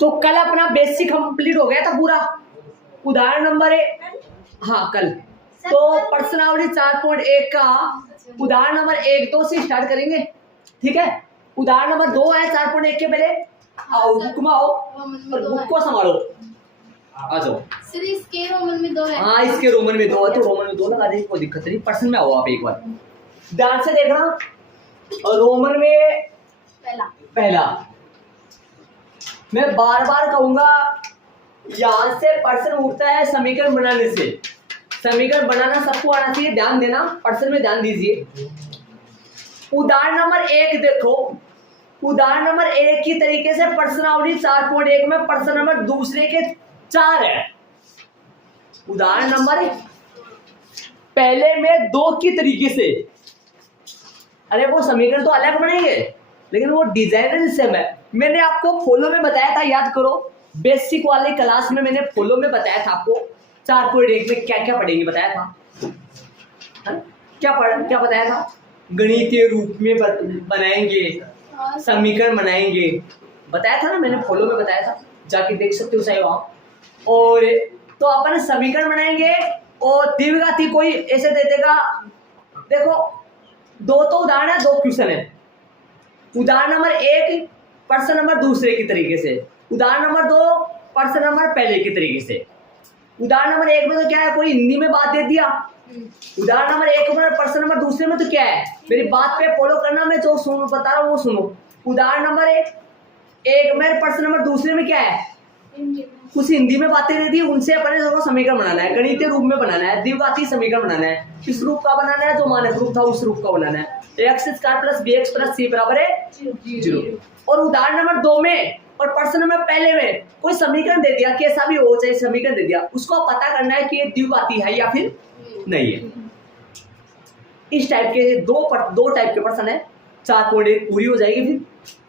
तो कल अपना बेसिक कंप्लीट हो गया था पूरा। उदाहरण नंबर हाँ कल तो प्रश्नावली 4.1 का उदाहरण नंबर 1-2 से स्टार्ट करेंगे, ठीक है। उदाहरण नंबर 2 है 4.1 के। पहले आओ बुक में आओ और बुक को संभालो, आ जाओ। सर इसके रोमन में 2 है। हाँ इसके रोमन में 2 है तो रोमन में 2 लगा दे, कोई दिक्कत नहीं। प्रश्न में आओ आप एक बार ध्यान से देखना। और रोमन में पहला मैं बार बार कहूंगा, यहां से प्रश्न उठता है समीकरण बनाने से। समीकरण बनाना सबको आना चाहिए, ध्यान देना, प्रश्न में ध्यान दीजिए। उदाहरण नंबर 1 देखो, उदाहरण नंबर 1 की तरीके से प्रश्नावली 4.1 में प्रश्न नंबर दूसरे के 4 है। उदाहरण नंबर पहले में 2 की तरीके से, अरे वो समीकरण तो अलग बनेंगे लेकिन वो डिजाइनर सेम है। मैंने आपको फॉलो में बताया था, याद करो बेसिक वाली क्लास में मैंने फॉलो में बताया था आपको 4.1 में क्या क्या पढ़ेंगे बताया था। क्या बताया था? गणितीय रूप में बनाएंगे, समीकरण बनाएंगे, बताया था ना मैंने, फॉलो में बताया था, जाके देख सकते हो सही वहां। और तो अपन समीकरण बनाएंगे और द्विघाती कोई ऐसे दे देगा। देखो 2 तो उदाहरण है, 2 क्वेश्चन है। उदाहरण नंबर 1 प्रश्न नंबर दूसरे की तरीके से, उदाहरण नंबर 2 प्रश्न नंबर पहले की तरीके से। उदाहरण नंबर 1 में तो क्या है, कोई हिंदी में बात दे दिया। उदाहरण नंबर 1 में प्रश्न नंबर दूसरे में तो क्या है, मेरी बात पे फॉलो करना, मैं जो सुनो बता रहा हूँ वो सुनो। उदाहरण नंबर 1 में प्रश्न नंबर दूसरे में क्या है, कुछ हिंदी में बातें दे दी, उनसे अपने समीकरण बनाना है, गणितीय रूप में बनाना है, द्विघाती समीकरण बनाना है। किस रूप का बनाना है, जो मानक रूप था उस रूप का बनाना है। x² + bx + c = 0। और उदाहरण नंबर 2 में और प्रश्न नंबर पहले में कोई समीकरण दे दिया, कैसा भी हो चाहे समीकरण दे दिया, उसको पता करना है कि ये द्विघाती है या फिर नहीं है। इस टाइप के दो टाइप के प्रश्न है। 4.1 पूरी हो जाएगी। फिर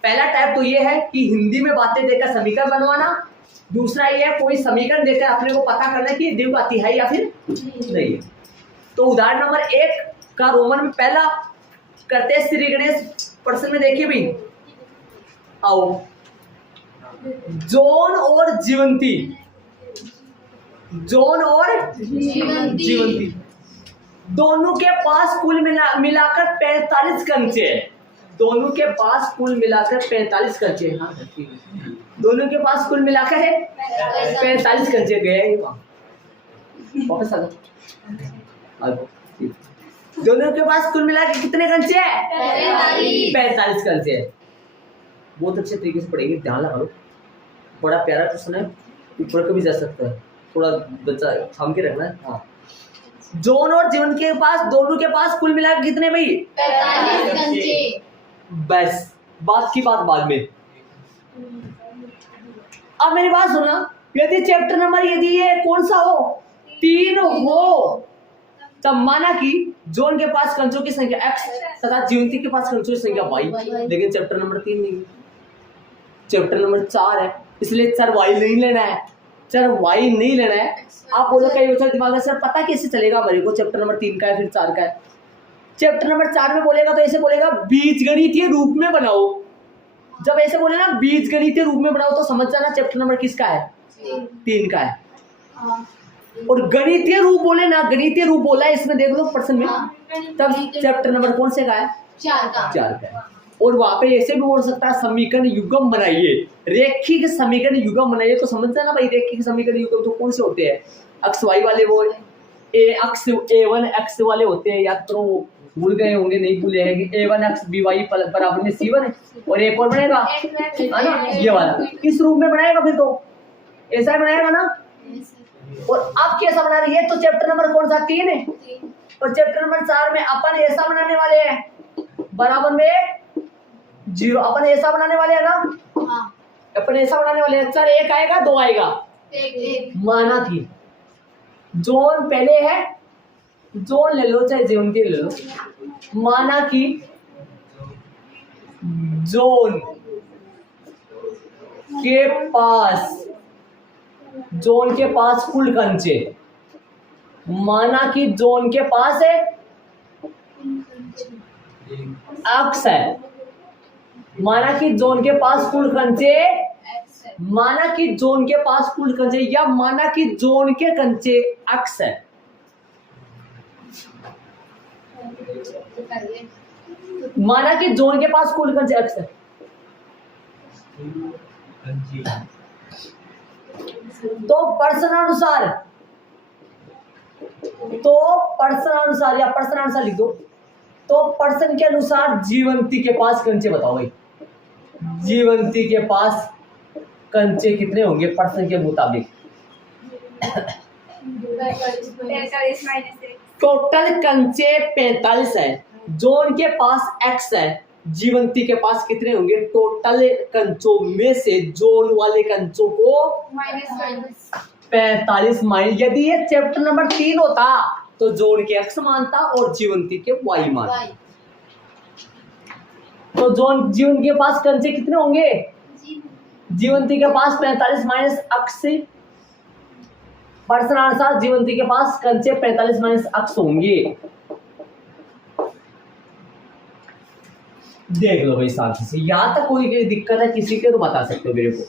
पहला टाइप तो ये है कि हिंदी में बातें देकर समीकरण बनवाना, दूसरा ये है कोई समीकरण देकर अपने को पता करना है कि द्विघाती है या फिर नहीं है। तो उदाहरण नंबर 1 का रोमन में पहला करते हैं श्री गणेश। प्रश्न में देखिए भी, आओ जॉन और जीवंती, जॉन और जीवंती दोनों के पास कुल मिलाकर 45 कंचे हैं। दोनों के पास कुल मिलाकर 45 कंचे। हाँ दोनों के पास कुल मिलाकर है 45 कंचे। गए वापस आ जाओ। दोनों के पास कुल मिलाकर कितने कंचे हैं? 45 कंचे हैं। बहुत अच्छे तरीके से पढ़ेंगे, ध्यान लगा लो। बड़ा प्यारा क्वेश्चन है, ऊपर कभी जा सकता है, थोड़ा बच्चा थाम के रखना है। हाँ जॉन और जीवन के पास दोनों के पास कुल मिलाकर कितने भाई? 45 कंचे। बस बात की बात बाद में। अब मेरी बात सुना, यदि चैप्टर नंबर यदि ये कौन सा हो 3 हो, तब माना कि जॉन के पास कंचों की संख्या x तथा जीवंती के पास कंचों की संख्या y। लेकिन चैप्टर नंबर 3 नहीं, चैप्टर नंबर 4 है, इसलिए चर y नहीं लेना है, चर y नहीं लेना है। आप बोलो कई बच्चों दिमाग में सर पता कैसे चलेगा मेरे को चैप्टर नंबर 3 का है फिर 4 का है। चैप्टर नंबर 4 में बोलेगा तो ऐसे बोलेगा बीजगणितीय रूप में बनाओ। जब ऐसे बोले ना बीजगणितीय रूप में बनाओ तो समझ जाना चैप्टर नंबर किसका है? 3 का है। और गणितीय रूप बोले ना, गणितीय रूप बोला है इसमें देख लो प्रश्न में, तब चैप्टर नंबर कौन से का है? 4 का है। और वहां पे ऐसे भी बोल सकता है समीकरण युग्म बनाइए, रेखिक समीकरण युग्म बनाइए। तो समझ जाना भाई रेखिक समीकरण युग्म तो कौन से होते हैं? अक्ष y वाले, वो अक्ष a1 x वाले होते हैं, या तो भूल गए होंगे, नहीं भूले हैं कि a1 x by बराबर में c1 और एक और बनेगा है ना ये वाला। इस रूप में बनाएगा फिर तो ऐसा ही बनाएगा ना। और अब कैसा बना रही है? तो चैप्टर नंबर कौन सा? 3 है। और चैप्टर नंबर 4 में अपन ऐसा बनाने वाले हैं बराबर में 0। अपन ऐसा बनाने वाले हैं ना, अपन ऐसा बनाने वाले हैं। सर 1 आएगा 2 आएगा, माना थी जोन पहले है, जोन ले लो चाहे जीवंती ले लो, माना कि जोन के पास, जोन के पास कुल कंचे, माना कि जोन के पास है अक्ष है, माना कि जोन के पास कुल कंचे है। माना कि जोन के पास कुल कंचे, या माना कि जोन के कंचे x है। माना कि जोन के पास कुल कंचे x है, तो प्रश्नानुसार या प्रश्नानुसार लिख दो। तो प्रश्न के अनुसार जीवंती के पास कंचे बताओ भाई, जीवंती के पास कंचे कितने होंगे प्रश्न के मुताबिक? 45 -1। टोटल कंचे 45 है, जोन के पास x है, जीवंती के पास कितने होंगे? टोटल कंचों में से जोन वाले कंचों को -45 माइनस। यदि ये चैप्टर नंबर 3 होता तो जोन के x मानता और जीवंती के y मानता। तो जीवन के पास कंचे कितने होंगे? जीवंती के पास 45 माइनस x। प्रश्नानुसार जीवंती के पास कंचे 45 माइनस x होंगे। देख लो भाई शांति से, यहां तक कोई दिक्कत है किसी के तो बता सकते हो मेरे को।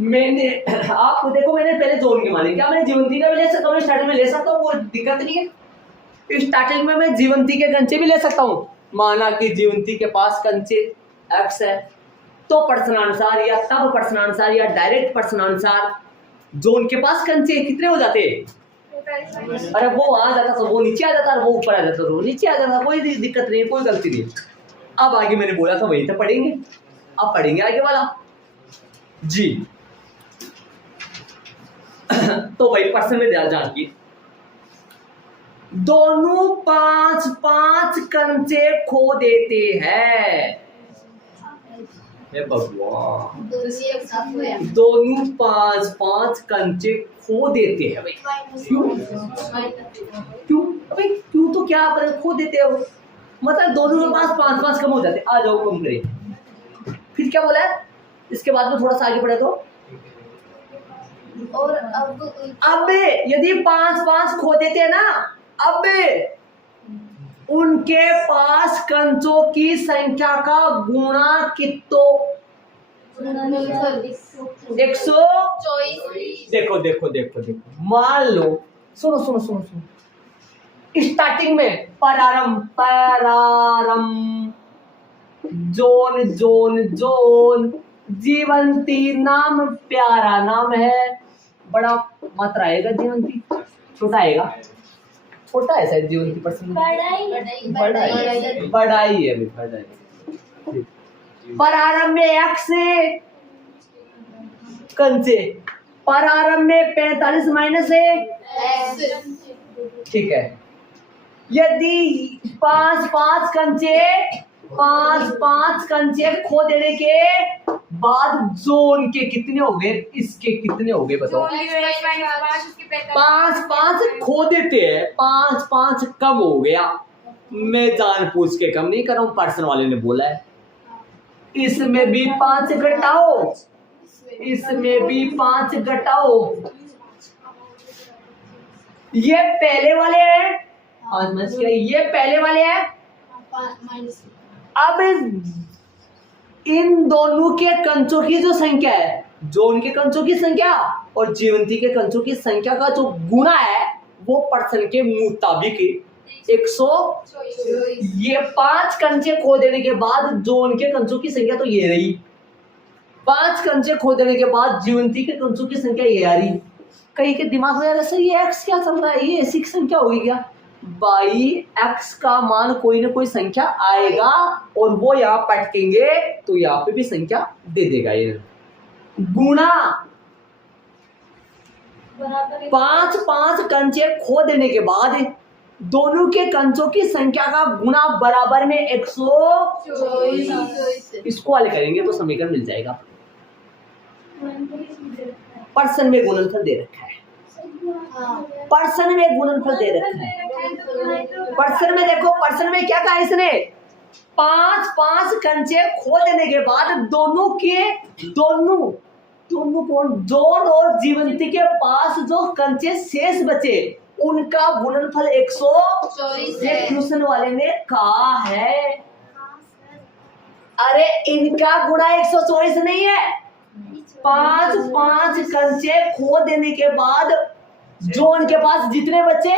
मैंने आप देखो, मैंने पहले जोन के माने, क्या मैं जीवंती का भी ले सकता हूँ, स्टार्टिंग में ले सकता हूँ, कोई दिक्कत नहीं है। स्टार्टिंग में मैं जीवंती के कंचे भी ले सकता हूँ। माना कि जीवंती के पास कंचे x है, तो प्रश्नानुसार या तब प्रश्नानुसार या डायरेक्ट प्रश्नानुसार जोन के पास कंचे कितने हो जाते? अरे वो आ जाता तो वो नीचे आ जाता, वो ऊपर आ जाता तो वो नीचे आ जाता, कोई दिक्कत नहीं है, कोई गलती नहीं। अब आगे मैंने बोला था वही तो पढ़ेंगे, अब पढ़ेंगे आगे वाला जी। तो भाई प्रश्न में ध्यान जानिए, दोनों 5-5 कंचे खो देते हैं। भगवान, दोनों 5-5 कंचे खो देते हैं भाई। क्यों भाई? क्यों तो क्या खो देते हो, मतलब दोनों के पास 5-5 कम हो जाते। आ जाओ कम करें। फिर क्या बोला है इसके बाद में, थोड़ा सा आगे बढ़े तो, और अब यदि 5-5 खो देते हैं ना, अब उनके पास कंचों की संख्या का गुणा कितो 124। देखो मान लो, सुनो, स्टार्टिंग में प्रारंभ जोन जीवंती नाम प्यारा नाम है, बड़ा मात्रा आएगा जीवंती, छोटा आएगा, छोटा है शायद जीवंती पर्सन, बड़ा ही है। प्रारंभ में x कंचे, प्रारंभ में 45 माइनस है, ठीक है। यदि 5-5 कंचे खो देने के बाद जोन के कितने हो गए, इसके कितने हो गए बताओ? 5-5 खो देते हैं, 5-5 कम हो गया। मैं जानबूझ के कम नहीं कर रहा हूँ, पर्सन वाले ने बोला है। इसमें भी 5 घटाओ, इसमें भी 5 घटाओ। ये पहले वाले हैं, ये पहले वाले हैं। अब इन दोनों के कंचों की जो संख्या है, जोन के कंचों की संख्या और जीवंती के कंचों की संख्या का जो गुणा है, वो पर्सन के मुताबिक 100। ये 5 कंचे खो देने के बाद जोन के कंचों की संख्या तो ये रही, 5 कंचे खो देने के बाद जीवंती के कंचों की संख्या ये आ रही। कहीं के दिमाग में आ सर ये x क्या चल रहा है, ये ऐसी संख्या होगी क्या? भाई x का मान कोई ना कोई संख्या आएगा और वो यहाँ पटकेंगे तो यहाँ पे भी संख्या दे देगा। ये गुणा 5-5 कंचे खो देने के बाद दोनों के कंचों की संख्या का गुणा बराबर में 124। इसको हल करेंगे तो समीकरण मिल जाएगा। पर्सन में गुणनफल दे रखा है, पर्सन में गुणनफल दे रखा है। पर्सन में देखो, पर्सन में क्या कहा इसने, 5-5 कंचे खो देने के बाद दोनों कौन, जोन और जीवंती के पास जो कंचे शेष बचे उनका गुणनफल 124 है। ये क्वेश्चन वाले ने कहा है। 124 हाँ अरे इनका गुणा 124 नहीं है। 5 कंचे खो देने के बाद जो उनके पास जितने बचे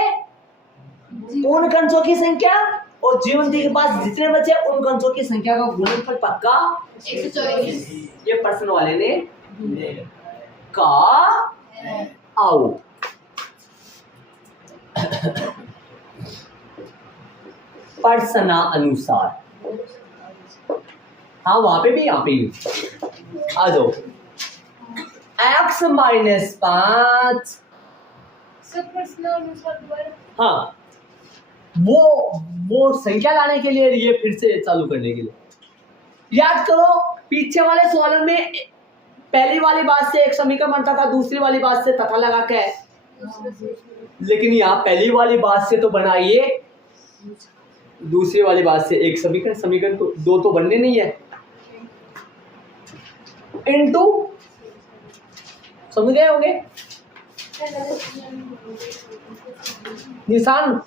उन कंचों की संख्या और जीवंती के पास जितने बचे उन कंचों की संख्या का गुणनफल पक्का 124। ये प्रश्न वाले ने का आओ। प्रश्न अनुसार, हाँ वहां पे भी यहाँ पे भी आ जाओ। x माइनस 5, सब प्रश्न अनुसार दोबारा। हाँ वो संख्या लाने के लिए, ये फिर से चालू करने के लिए याद करो पीछे वाले सवालों में पहली वाली बात से एक समीकरण बनता था, दूसरी वाली बात से तथा लगा के, लेकिन यहाँ पहली वाली बात से तो बनाइए, दूसरी वाली बात से एक समीकरण तो दो तो बनने नहीं है। इनटू समझ गए होंगे निशान।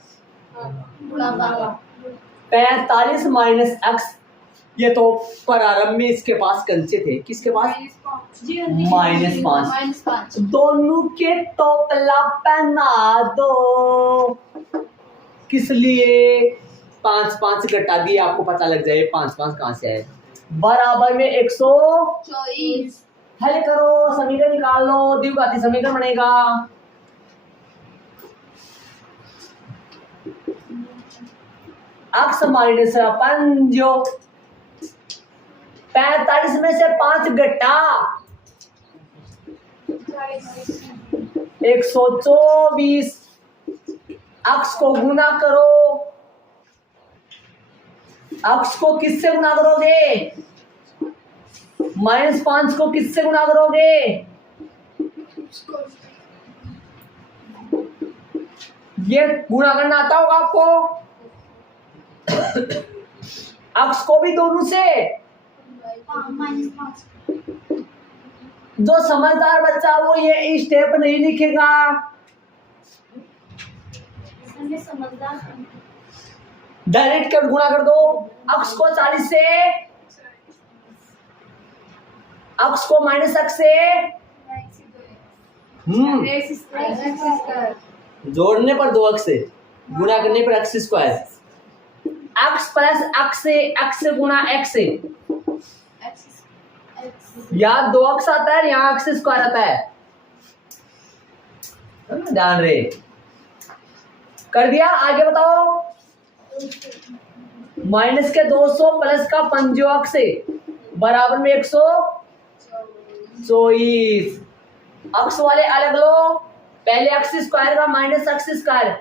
45 माइनस x, ये तो प्रारंभ में इसके पास कंचे थे, किसके पास -5। दोनों के टोपला पहना दो, किस लिए 5 घटा दिए, आपको पता लग जाए 5 कहां से आए। बराबर में 124। हल करो, समीकरण निकाल लो, द्विघाती समीकरण बनेगा। x माइनस 5, 45 में से 5 घटा 124। x को गुना करो, x को किससे गुना करोगे, -5 को किससे गुना करोगे, ये गुणा करना आता होगा आपको। x को भी दोनों से, जो समझदार बच्चा वो ये स्टेप नहीं लिखेगा, डायरेक्ट कर गुणा कर दो। x को 40 से, x को -x से, जोड़ने पर 2x से, गुणा करने पर x², x प्लस x से गुणा x से, यहाँ 2x आता है, यहाँ x² आता है, ध्यान रहे। कर दिया, आगे बताओ। माइनस के 200 प्लस का 5 से बराबर में 124। x वाले अलग लो, पहले x² का -x²,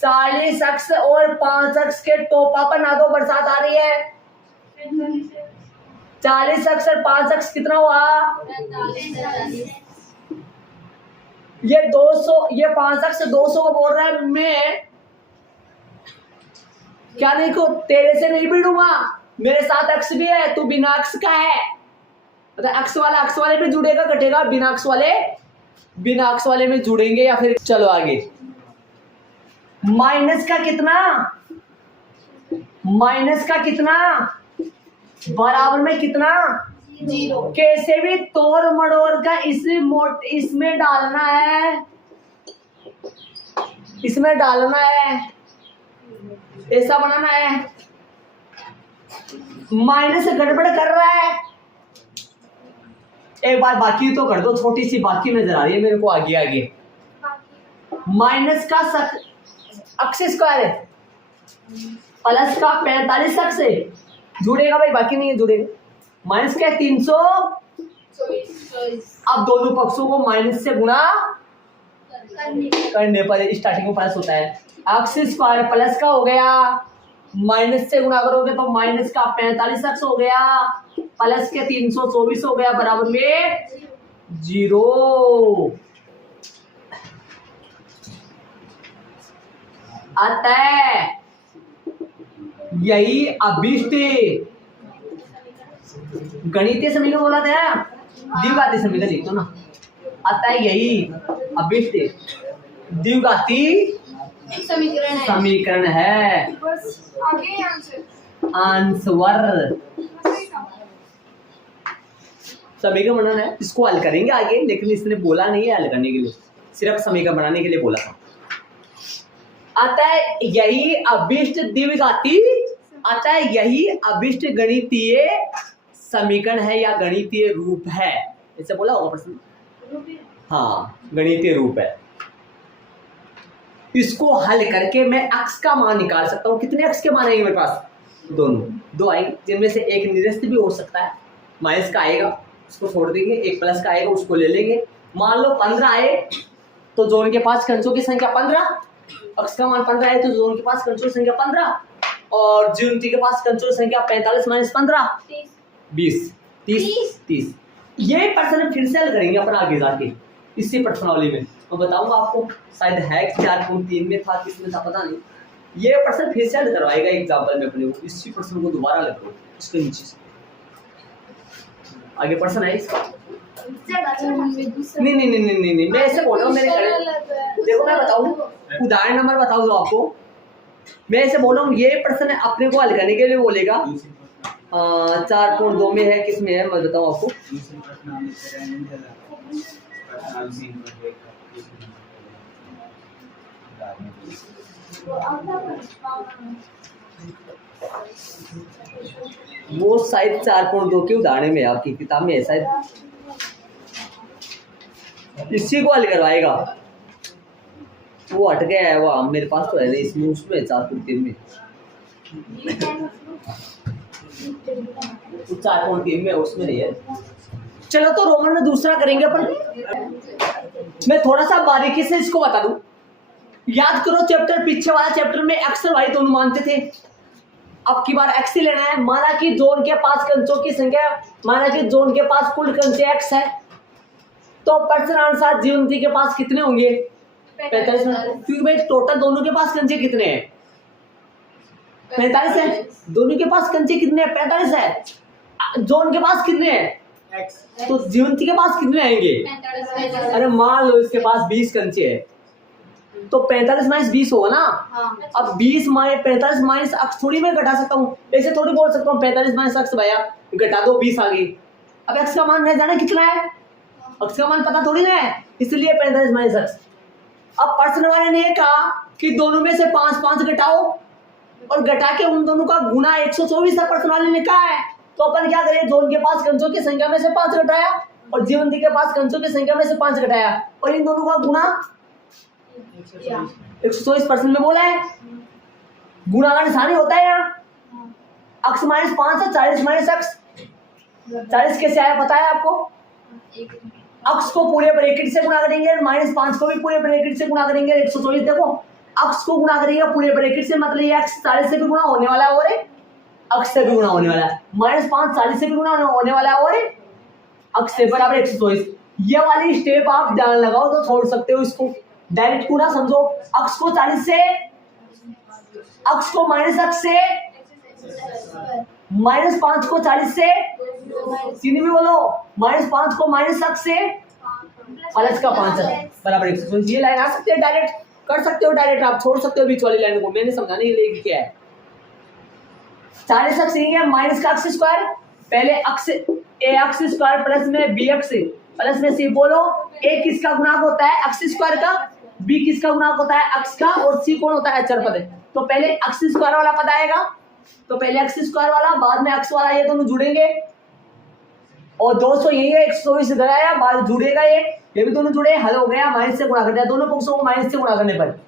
40x और 5x के टोपा पर ना दो, बरसात आ रही है। 40x और 5x कितना हुआ, ये 200, ये 5x 200 को बोल रहा है, मैं क्या नहीं को तेरे से नहीं भिड़ूंगा, मेरे साथ x भी है, तू बिना x का है, मतलब x वाले भी जुड़ेगा घटेगा, बिना x वाले में जुड़ेंगे या फिर। चलो आगे, माइनस का कितना बराबर में कितना, 0। कैसे भी तोड़ मड़ोड़ का इसमें डालना है, ऐसा बनाना है। माइनस से गड़बड़ कर रहा है, एक बार बाकी तो कर दो, छोटी सी बाकी नजर आ रही है मेरे को आगे। माइनस का x² है, प्लस का 45x से जुड़ेगा भाई, बाकी नहीं है जुड़ेगा। माइनस का 324। अब दोनों पक्षों को माइनस से गुणा करने पर स्टार्टिंग में प्लस होता है। x² प्लस का हो गया, माइनस से गुणा करोगे तो माइनस का 45x हो गया, प्लस के 324 हो गया, बराबर में 0 आता है। यही अभिष्ट गणितीय समीकरण बोला था, द्विघाती समीकरण लिख दो ना, आता है यही अभिष्ट द्विघाती समीकरण है। बस आगे आंसर। आंसर समीकरण बनाना है, इसको हल करेंगे आगे, लेकिन इसने बोला नहीं है हल करने के लिए, सिर्फ समीकरण बनाने के लिए बोला था। अतः यही अभिष्ट द्विघाती, अतः यही अभिष्ट गणितीय समीकरण है या गणितीय रूप है, इससे बोला होगा प्रश्न। हाँ, गणितीय रूप है। इसको हल करके मैं अक्स का मान निकाल सकता हूँ। कितने अक्स के मान आएंगे मेरे पास? दोनों, दो आएंगे, जिनमें से एक निरस्त भी हो सकता है, माइनस का आएगा उसको छोड़ देंगे, एक प्लस का आएगा उसको ले लेंगे। मान लो 15 आए तो जोन के पास कंसों की संख्या 15, अक्स का मान 15 है तो जोन के पास कंसों की संख्या 15, और ज्योति के पास कंसों की संख्या 45 माइनस 15 20 30। ये प्रश्न फिर से हल करेंगे अपन आगे जाके इसी प्रश्नावली में, मैं बताऊंगा आपको, शायद है 4.3 में था, किसमें था पता नहीं। ये प्रश्न फिर से हल करवाएगा एग्जाम्पल में अपने को, इसी प्रश्न को दोबारा हल करो इसके नीचे से। आगे प्रश्न है इसका? नहीं, मैं ऐसे बोल रहा हूँ, मेरे देखो मैं बताऊँ, उदाहरण नंबर बताऊँ जो आपको, मैं ऐसे बोल रहा हूँ, ये प्रश्न अपने को हल करने के लिए बोलेगा 4.2 में है, किस में है मैं बताऊँ आपको। वो शायद 4.2 के उदाहरण में आपकी किताब में है शायद, इसी को हल करवाएगा। वो हट गया है, वो मेरे पास तो है नहीं, इसमें उसमें 4.3 में, 4.3 में उसमें नहीं है। चलो तो रोमन में दूसरा करेंगे अपन। मैं थोड़ा सा बारीकी से इसको बता दूं, याद करो चैप्टर, पीछे वाला चैप्टर में एक्स और वाई दोनों मानते थे, अब की बार एक्स ही लेना है। माना कि जोन के पास कंसों की संख्या, माना कि जोन के पास कुल कंसे एक्स है, तो प्रश्नानुसार जीवंती के पास कितने होंगे? 45, क्योंकि भाई टोटल दोनों के पास कंचे कितने हैं? 45 है। दोनों के पास कंचे कितने हैं? 45 है। जोन के पास कितने हैं? तो जीवंती के पास कितने आएंगे? अरे मान लो इसके पास 20 कंचे है, तो 45 माइनस 20 होगा ना। अब 20 माइनस 45 माइनस अक्स थोड़ी मैं घटा सकता हूँ, ऐसे थोड़ी बोल सकता हूँ 45 माइनस अक्स भैया घटा दो 20 आ गई। अब एक्स का मान रह जाना कितना है, अक्स का मान पता थोड़ी ना है, इसलिए 45 माइनस अक्स। अब प्रश्न वाले ने कहा कि दोनों में से 5 घटाओ और घटा के उन दोनों का गुना 124 है, प्रश्न वाले ने कहा है। तो अपन क्या करें, जोन के पास कंसों की संख्या में से 5 घटाया और जीवंती के पास कंसों की संख्या में से 5 घटाया और इन दोनों का गुना 124% में बोला है। गुणा का निशान होता है यहाँ, अक्स माइनस 5 है, 40 माइनस अक्स। 40 कैसे आया पता है आपको? अक्स को पूरे ब्रैकेट से गुणा करेंगे, माइनस 5 को भी पूरे ब्रैकेट से गुणा करेंगे। 124 देखो, अक्स को गुणा करेंगे पूरे ब्रैकेट से, मतलब ये अक्स 40 से भी गुणा होने वाला है और अक्स से भी गुणा होने वाला है। माइनस 5 40 से भी गुणा होने वाला है और अक्स से बराबर 124। ये वाली स्टेप आप ध्यान लगाओ तो छोड़ सकते हो इसको, डायरेक्ट गुणा समझो। अक्स को 40 से, अक्स को माइनस अक्स से, माइनस 5 को 40 से, तीन भी बोलो, माइनस 5 को माइनस अक्स से, प्लस का 5 बराबर 124। ये लाइन आ सकती है, डायरेक्ट कर सकते हो, डायरेक्ट आप छोड़ सकते हो बीच वाली लाइन को, मैंने समझाने के लिए क्या है। 40 अक्स है, माइनस का अक्स स्क्वायर, पहले अक्स ए अक्स स्क्वायर प्लस में बी अक्स प्लस में सी। बोलो ए किसका गुणांक होता है? अक्स स्क्वायर का। बी किसका गुणांक होता है? अक्स का। और सी कौन होता है? अचर पद। तो पहले अक्स स्क्वायर वाला पद आएगा, तो पहले अक्स स्क्वायर वाला, बाद में अक्स वाला, ये दोनों जुड़ेंगे और 200 यही है, 124 इधर आया, बाद जुड़ेगा ये भी दोनों जुड़े, हल हो गया। माइनस से गुणा कर दिया, दोनों पक्षों को माइनस से गुणा करने पर,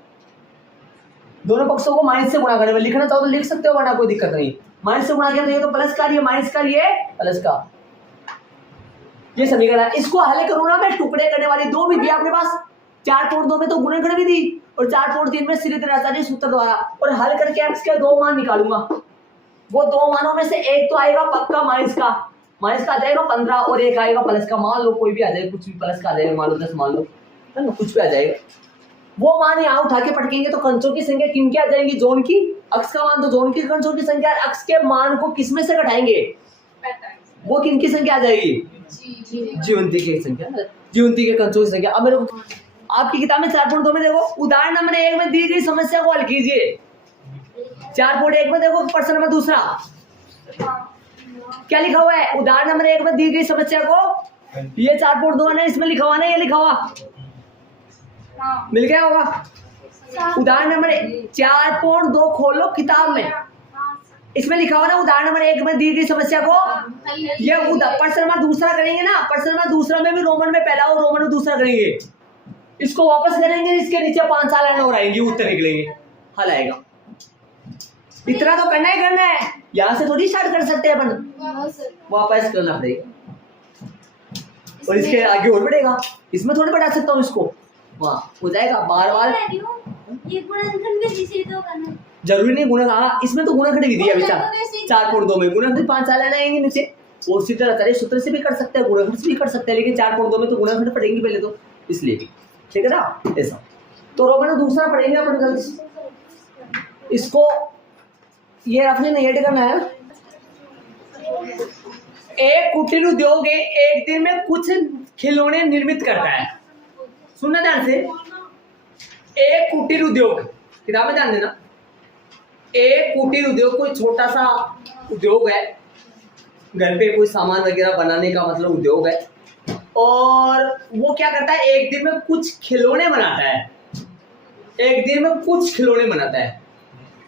दोनों पक्षों को माइनस से गुणा करने पर लिखना चाहो तो लिख सकते हो, वरना कोई दिक्कत नहीं। माइनस से गुणा किया तो ये तो प्लस का, ये माइनस का, ये प्लस का, ये समीकरण है। इसको हल करूँ ना मैं, टुकड़े करने वाली दो विधि अपने पास, 4.2 में तो गुणनखंड विधि और 4.3 में श्रीधराचार्य सूत्र द्वारा, और हल करके एक्स के 2 मान निकालूंगा। वो 2 मानों में से एक तो आएगा पक्का माइनस का आ जाएगा 15 और एक आएगा प्लस का। मान लो कोई भी आ जाए, कुछ भी प्लस का आ जाएगा, मान लो 10 मान लो, है ना, कुछ भी आ जाएगा। वो मान यहाँ उठा के पटकेंगे तो कंसों की संख्या किन की आ जाएंगी? जोन की। अक्स का मान तो जोन की कंसों की संख्या, अक्स के मान को किस में से घटाएंगे? वो किन की संख्या आ जाएगी? जीवंती की संख्या, जीवंती के कंसों की संख्या। अब मेरे को आपकी किताब में 4.2 में देखो, उदाहरण नंबर 1 में दी गई समस्या को हल कीजिए। 4.1 में देखो प्रश्न नंबर दूसरा क्या लिखा हुआ है? उदाहरण नंबर 1 में दी गई समस्या को ये 4.2 है ना, इसमें लिखा हुआ ना, ये लिखा हुआ हाँ। मिल गया होगा। उदाहरण नंबर 4.2 खोलो किताब में, इसमें लिखा हुआ ना उदाहरण नंबर 1 में दी गई समस्या को, ये प्रश्न नंबर दूसरा करेंगे ना, प्रश्न नंबर दूसरा में भी रोमन में पहला और रोमन में दूसरा करेंगे, इसको वापस करेंगे, इसके नीचे 5 साल लाइनें और आएंगी, उत्तर निकलेंगे, हल आएगा। इतना तो करना ही करना है, यहां से थोड़ी स्टार्ट कर सकते हैं अपन, वापस करना पड़ेगा और इसके आगे और बढ़ेगा, इसमें थोड़ी बढ़ा सकता हूँ इसको, वहां हो जाएगा बार बार। ये गुणनखंड भी इसी तो करना है। जरूरी नहीं गुणा, हाँ इसमें तो गुणनखंड विधि है बेटा, 4.2 में गुणनखंड 5 साल लाइनें आएंगी नीचे, और सीधे तरह सूत्र से भी कर सकते हैं, गुणनखंड से भी कर सकते हैं, लेकिन 4.2 में तो गुणनखंड पढ़ेंगे पहले तो, इसलिए ठीक है ना ऐसा। तो रोमन दूसरा पढ़ेंगे अपन कल, इसको ये रफली नहीं ऐड करना है। एक कुटीर उद्योग एक दिन में कुछ खिलौने निर्मित करता है, सुनना ध्यान से, एक कुटीर उद्योग, किताब में ध्यान देना, एक कुटीर उद्योग कोई छोटा सा उद्योग है, घर पे कोई सामान वगैरह बनाने का मतलब उद्योग है, और वो क्या करता है, एक दिन में कुछ खिलौने बनाता है, एक दिन में कुछ खिलौने बनाता है,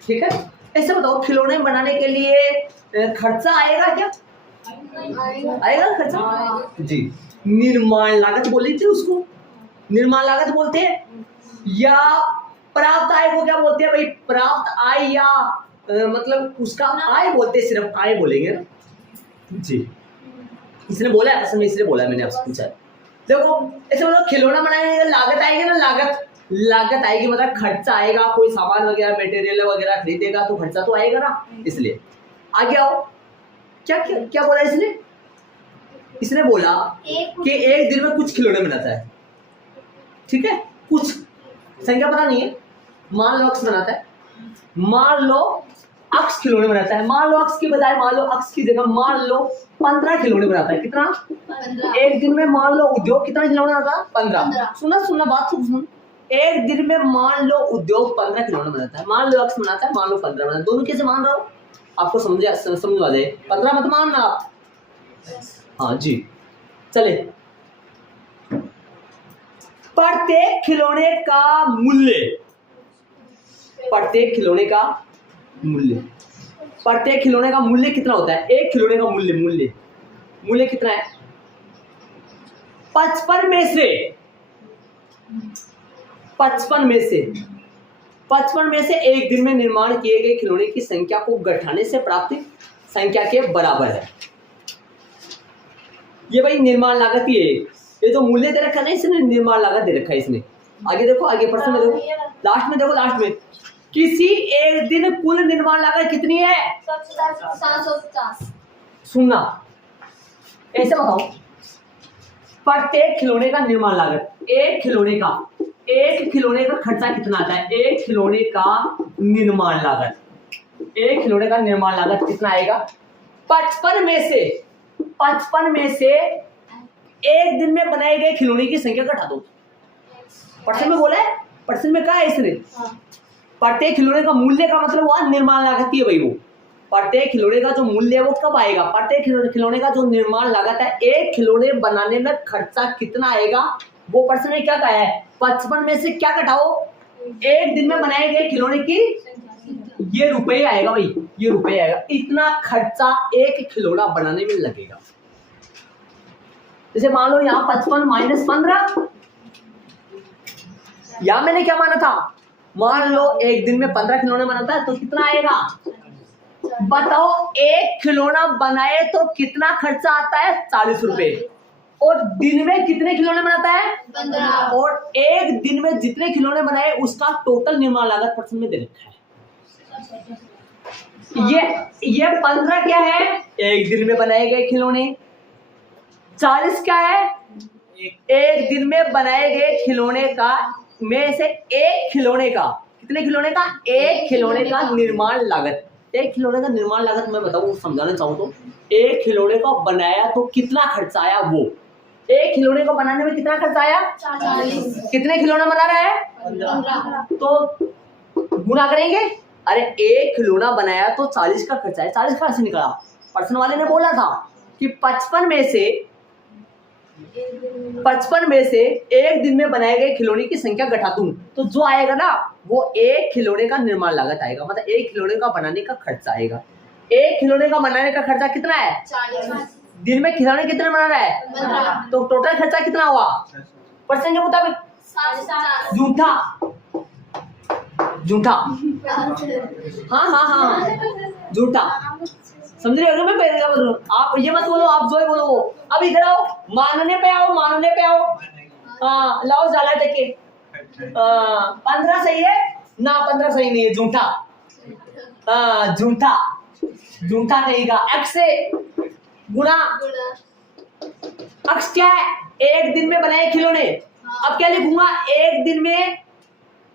ठीक है। ऐसे बताओ खिलौने बनाने के लिए खर्चा आएगा क्या? आएगा खर्चा जी। निर्माण लागत बोली थी उसको, निर्माण लागत बोलते हैं, या प्राप्त आय को क्या बोलते हैं भाई, प्राप्त आय, या मतलब उसका आय बोलते हैं, सिर्फ आय बोलेंगे ना जी। इसने बोला है प्रश्न में, इसलिए बोला मैंने आपसे पूछा। देखो ऐसे मतलब खिलौना बनाने का लागत आएगी ना, लागत आएगी मतलब खर्चा आएगा, कोई सामान वगैरह मटेरियल वगैरह खरीदेगा तो खर्चा तो आएगा ना, इसलिए। आगे आओ, क्या क्या क्या बोला इसने बोला कि एक दिन में कुछ खिलौने बनाता है, ठीक है, कुछ संख्या पता नहीं है, मान लो अक्स बनाता है, मान लो अक्स खिलौने बनाता है, मान लो अक्स की बजाय मान लो अक्स की जगह मान लो 15 खिलौने बनाता है, कितना 15। एक दिन में मान लो उद्योग कितना खिलौने बनाता है 15। सुना बात सुन, एक दिन में मान लो उद्योग 15 खिलौने बनाता है, मान लो अक्स बनाता है, मान लो 15 बनाता है, दोनों कैसे मान रहा हूँ आपको समझ आ जाए, 15 मत मानना आप, हाँ जी। चले, प्रत्येक खिलौने का मूल्य, प्रत्येक खिलौने का मूल्य, प्रत्येक खिलौने का मूल्य कितना होता है, एक खिलौने का मूल्य कितना है, 55 में से एक दिन में निर्माण किए गए खिलौने की संख्या को घटाने से प्राप्त संख्या के बराबर है। ये भाई निर्माण लागत ही है, ये जो मूल्य दे रखा है ना इसने, निर्माण लागत दे रखा है इसने। आगे देखो, आगे प्रश्न में देखो, लास्ट में किसी एक दिन कुल निर्माण लागत कितनी है, 750। सुनना ऐसे बताओ, प्रत्येक खिलौने का निर्माण लागत, एक खिलौने का खर्चा कितना आता है, एक खिलौने का निर्माण लागत कितना आएगा, 55 में से एक दिन में बनाए गए खिलौने की संख्या घटा दो। प्रश्न में बोला है, प्रश्न में कहा है इसने, प्रत्येक खिलौने का मूल्य का मतलब हुआ निर्माण लागत ही है भाई, वो प्रत्येक खिलौने का जो मूल्य है वो कब आएगा, प्रत्येक खिलौने का जो निर्माण लागत है, एक खिलौने बनाने में खर्चा कितना आएगा, वो प्रश्न में क्या कहा है, 55 में से क्या घटाओ, एक दिन में बनाए गए खिलौने की, ये रुपए आएगा भाई, ये रुपए आएगा, इतना खर्चा एक खिलौना बनाने में लगेगा। जैसे मान लो यहाँ 55 माइनस 15, या मैंने क्या माना था, मान लो एक दिन में 15 खिलौने बनाता है तो कितना आएगा, बताओ एक खिलौना बनाए तो कितना खर्चा आता है, 40 रुपए, और दिन में कितने खिलौने बनाता है 15, और एक दिन में जितने खिलौने बनाए उसका टोटल निर्माण लागत प्रश्न में दे रखा है। ये 15 क्या है, एक दिन में बनाए गए खिलौने, 40 क्या है, एक दिन में बनाए गए खिलौने का में से एक खिलौने का, कितने खिलौने का, एक खिलौने का निर्माण लागत। एक खिलौने का निर्माण लागत मैं बताऊं, समझाना चाहूँ तो, एक खिलौने को बनाया तो कितना खर्चा आया, वो एक खिलौने को बनाने में कितना खर्चा आया 40। कितने खिलौना बना रहा है 15। तो गुना करेंगे, अरे एक खिलौना बनाया तो 40 का खर्चा है, 40 कहां से निकला, पर्सन वाले ने बोला था कि 55 में से 55 में से एक दिन में बनाए गए खिलौने की संख्या घटा दूं तो जो आएगा ना वो एक खिलौने का निर्माण लागत आएगा, मतलब एक खिलौने का बनाने का खर्चा आएगा। एक खिलौने का बनाने का खर्चा कितना है? 40। दिन में खिलौने कितने बनाना है? 15। तो टोटल खर्चा कितना हुआ? परसेंट के मुताबिक 60। झूठा झूठा, हाँ झूठा, समझ रहे हो? मैं पहले क्या बोल रहा हूँ, आप ये मत बोलो, आप जो है बोलो वो। अब इधर आओ, मानने पे आओ, मानने पे आओ। हाँ लाओ जाला टेके। 15 सही है ना? 15 सही नहीं है, झूठा। हाँ झूठा, झूठा कहेगा। एक्स से गुणा, अक्स क्या है? एक दिन में बनाए खिलौने। अब क्या लिखूंगा? एक दिन में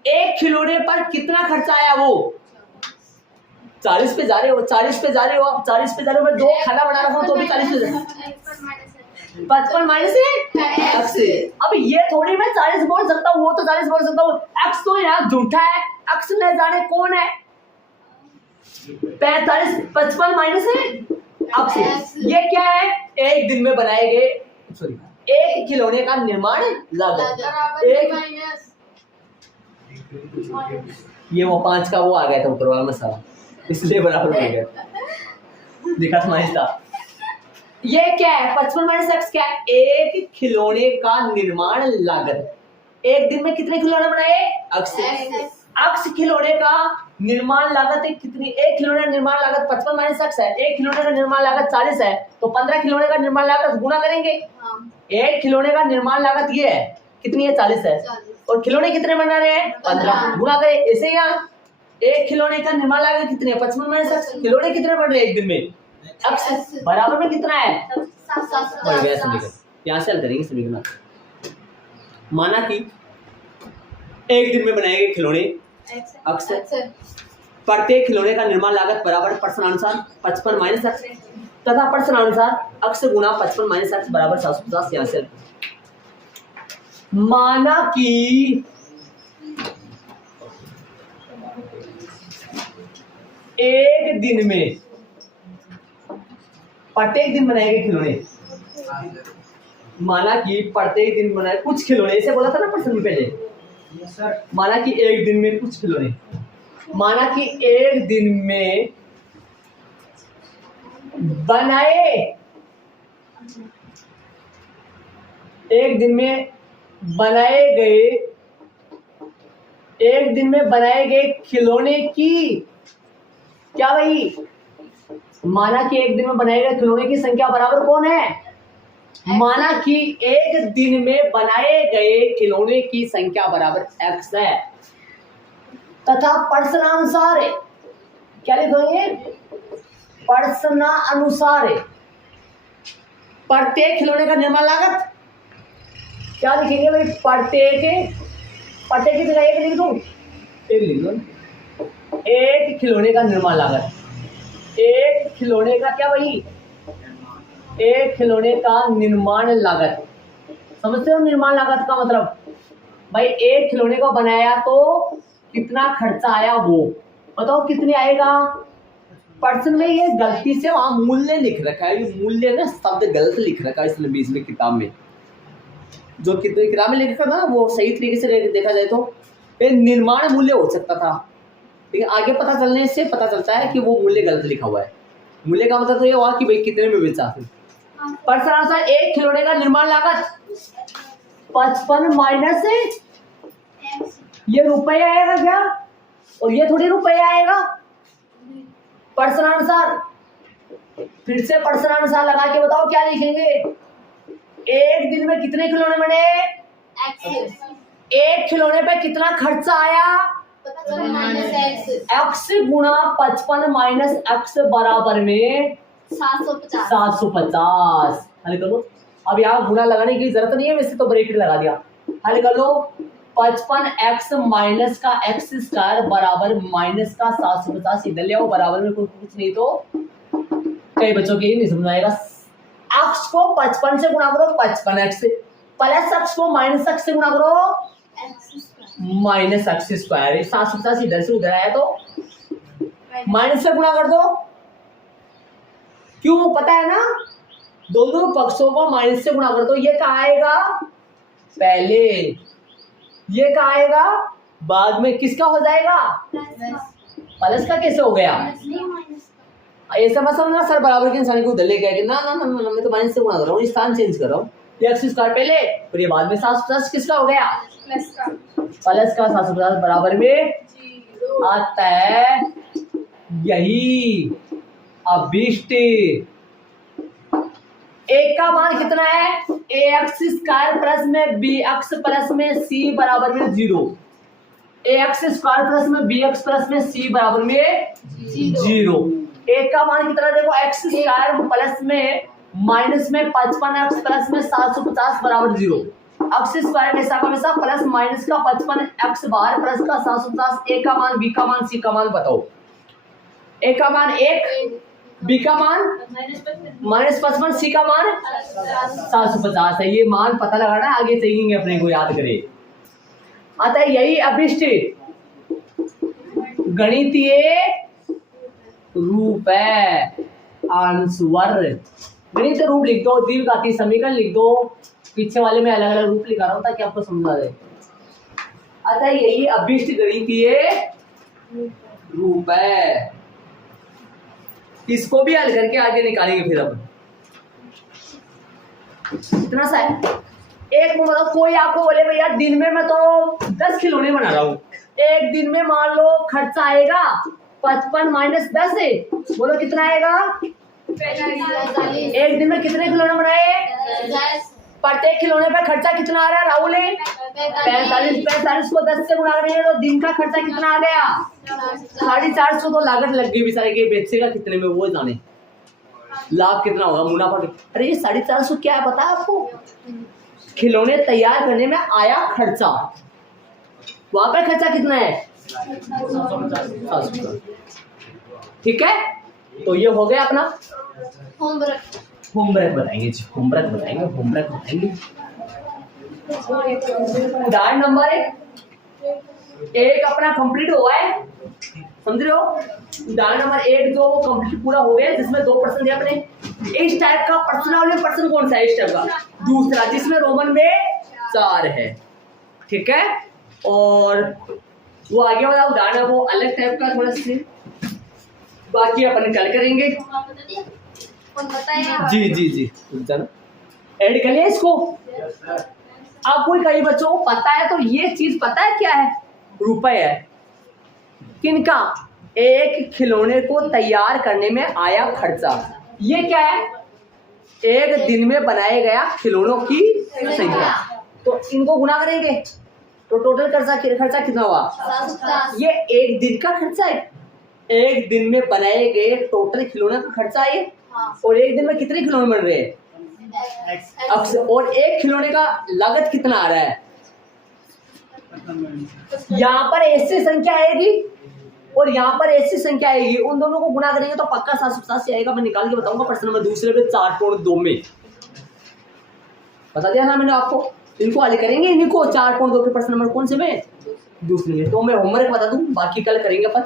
एक खिलौने पर कितना खर्चा आया वो 40 पे जा रहे हो, 40 पे जा रहे हो, आप 40 पे जा रहे हो। मैं 2 खाना बना रहा हूँ तो भी 40 पे जा रहा हूँ। 55 माइनस एक्स से। अब ये थोड़ी मैं 40 बोल सकता हूँ, वो तो 40 बोल सकता हूँ। एक्स तो यहाँ झूठा है, एक्स न जाने कौन है। 55 माइनस एक्स, ये क्या है? एक दिन में बनाए गए, सॉरी, एक खिलौने का निर्माण लागत। एक ये वो 5 का वो आ गया था ऊपर वाला मसाला, इसलिए बराबर हो गया, दिखा था था। ये क्या है? 55 माइनस एक्स क्या है? एक खिलौने का निर्माण लागत। एक दिन में कितने खिलौने बनाए? अक्स खिलौने का निर्माण लागत कितनी? एक खिलौने का निर्माण लागत 55 माइनस एक्स है, एक खिलौने का निर्माण लागत 40 है, तो 15 खिलौने का निर्माण लागत गुणा करेंगे। एक खिलौने का निर्माण लागत ये है, कितनी है? 40 है, और खिलौने कितने बना रहे हैं? 15, गुणा करें। ऐसे यहाँ एक खिलौने का निर्माण लागत कितने? 55 माइनस एक्स। खिलौने कितने बन रहे हैं एक दिन में? एक्स बराबर में कितना है? बढ़ गया समीकरण। यहाँ से हल करेंगे समीकरण। माना कि एक दिन में बनाए गए खिलौने एक्स, प्रत्येक खिलौने का निर्माण लागत बराबर प्रश्नानुसार 55 माइनस एक्स तथा प्रश्नानुसार एक्स गुणा 55 माइनस एक्स बराबर 750। यहाँ से माना कि एक दिन में प्रत्येक दिन बनाए गए खिलौने, माना कि प्रत्येक दिन बनाए कुछ खिलौने, ऐसे बोला था ना प्रश्न में पहले। माना कि एक दिन में कुछ खिलौने, माना कि एक दिन में बनाए, एक दिन में बनाए गए, एक दिन में बनाए गए खिलौने की क्या भाई? माना कि एक दिन में बनाए गए खिलौने की संख्या बराबर कौन है? माना कि एक दिन में बनाए गए खिलौने की संख्या बराबर एक्स है तथा प्रश्नानुसार क्या लिखोगे? प्रश्नानुसार प्रत्येक खिलौने का निर्माण लागत क्या लिखेंगे भाई? प्रत्येक की जगह एक लिख दूं, एक लिख दो। एक खिलौने का निर्माण लागत, एक खिलौने का क्या भाई? एक खिलौने का निर्माण लागत। समझते हो निर्माण लागत का मतलब? भाई एक खिलौने को बनाया तो कितना खर्चा आया वो बताओ, कितने आएगा? पर्सन में ये गलती से वहां मूल्य लिख रखा है, ये मूल्य ना शब्द गलत लिख रखा है इसलिए बीच में किताब में, जो किताब में लिख रखा था वो सही तरीके से देखा जाए तो ये निर्माण मूल्य हो सकता था, लेकिन आगे पता चलने से पता चलता है कि वो मूल्य गलत लिखा हुआ है। मूल्य का मतलब तो ये हुआ कि भाई कितने में बेचा। प्रश्नानुसार एक खिलौने का निर्माण लागत 55 माइनस ये रुपये आएगा क्या? और ये थोड़ी रुपये आएगा। प्रश्नानुसार फिर से प्रश्नानुसार लगा के बताओ क्या लिखेंगे? एक दिन में कितने खिलौने बने? एक खिलौने पे कितना खर्चा आया? एक्स गुणा 55 माइनस एक्स बराबर में 750। हल कर लो। अब यहाँ गुणा लगाने की जरूरत नहीं है, वैसे तो ब्रैकेट लगा दिया। हल कर लो। 55x माइनस का एक्स स्क्वायर बराबर माइनस का 750 इधर ले आओ, बराबर में कुछ नहीं तो कई बच्चों के नहीं समझ आएगा। एक्स को 55 से गुणा करो 55x प्लस एक्स को माइनस एक्स से गुणा करो माइनस एक्स स्क्वायर। 750 इधर से उधर आया तो माइनस से गुणा कर दो। क्यों? पता है ना दोनों पक्षों को माइनस से गुणा कर दो। ये कहाँ आएगा पहले, ये कहाँ आएगा बाद में। किसका हो जाएगा प्लस का। कैसे हो गया ऐसा मत समझना सर बराबर के इंसान को उधर ले गया कि ना ना ना ना मैं तो माइनस से गुणा कर रहा हूँ, स्थान चेंज कर रहा हूँ। ये एक्स स्क्वायर पहले और ये बाद में 750 किसका हो गया प्लस का। प्लस का 750 बराबर में आता है यही अभिष्ट। एक का मान कितना है ए एक्स स्क्वायर प्लस में बी एक्स प्लस में सी बराबर में 0। ए एक्स स्क्वायर प्लस में बी एक्स प्लस में सी बराबर में 0। एक का मान कितना देखो एक्स स्क्वायर प्लस में माइनस में 55 एक्स प्लस में 750 बराबर 0। एक्स स्क्वायर हमेशा हमेशा प्लस माइनस का 55 एक्स बाहर प्लस का 750। ए का मान बी का मान सी का मान बताओ। ए का मान 1, बी का मान -55, सी का मान 750 है। ये मान पता लगाना आगे चाहिए अपने को याद करे। आता है यही अभिष्ट गणितीय रूप है। आंसर गणित रूप लिख दो, द्विघाती समीकरण लिख दो। पीछे वाले में अलग अलग रूप लिखा रहा हूं ताकि आपको समझा दे। अतः यही अभिष्ट गणितीय रूप है। इसको भी हल करके आगे निकालेंगे फिर। अब इतना सा है। एक मतलब कोई आपको बोले भैया दिन में मैं तो 10 खिलौने बना रहा हूँ, एक दिन में मान लो खर्चा आएगा 55 माइनस 10 है, बोलो कितना आएगा। एक दिन में कितने खिलौने बनाए। प्रत्येक खिलौने पे खर्चा कितना आ रहा है राहुल है 45 को 10 से गुणा करेंगे तो दिन का खर्चा कितना आ गया 450। तो लागत लग गई बेचारे के, बेचेगा कितने में वो जाने, लाभ कितना होगा मुनाफा। अरे ये 450 क्या है पता है आपको। खिलौने तैयार करने में आया खर्चा, वहां पर खर्चा कितना है 750। ठीक है, तो ये हो गया अपना होमवर्क बताएंगे जी, होमवर्क बताएंगे। उदाहरण नंबर 1 अपना कंप्लीट हुआ है, समझ रहे हो। उदाहरण नंबर 1 जो वो कंप्लीट पूरा हो गया, जिसमें 2 प्रश्न दिए अपने। इस टाइप का प्रश्न कौन सा है इस टाइप का, दूसरा, जिसमें रोमन में 4 है। ठीक है, और वो आगे वाला उदाहरण वो अलग टाइप का थोड़ा सा, बाकी अपन कल करेंगे। जी ऐड कर लिया इसको। अब कोई कई बच्चों को पता है तो ये चीज पता है क्या है, रुपए है किनका, एक खिलौने को तैयार करने में आया खर्चा। ये क्या है, एक दिन में बनाए गया खिलौनों की संख्या। तो इनको गुना करेंगे तो टोटल खर्चा कितना हुआ। ये एक दिन का खर्चा है, एक दिन में बनाए गए टोटल खिलौने का खर्चा है। और एक दिन में कितने खिलौने बन रहे हैं, और एक खिलौने का लागत कितना आ रहा है। यहाँ पर ऐसी संख्या आएगी और यहाँ पर ऐसी संख्या आएगी, उन दोनों को गुना करेंगे तो पक्का 750 से आएगा। मैं निकाल के बताऊंगा प्रश्न नंबर दूसरे पे 4.2 में बता दिया ना मैंने आपको। इनको हल करेंगे, इनको 4.2 के प्रश्न नंबर कौन से में दूसरे में। तो मैं होमवर्क बता दूं, बाकी कल करेंगे अपन।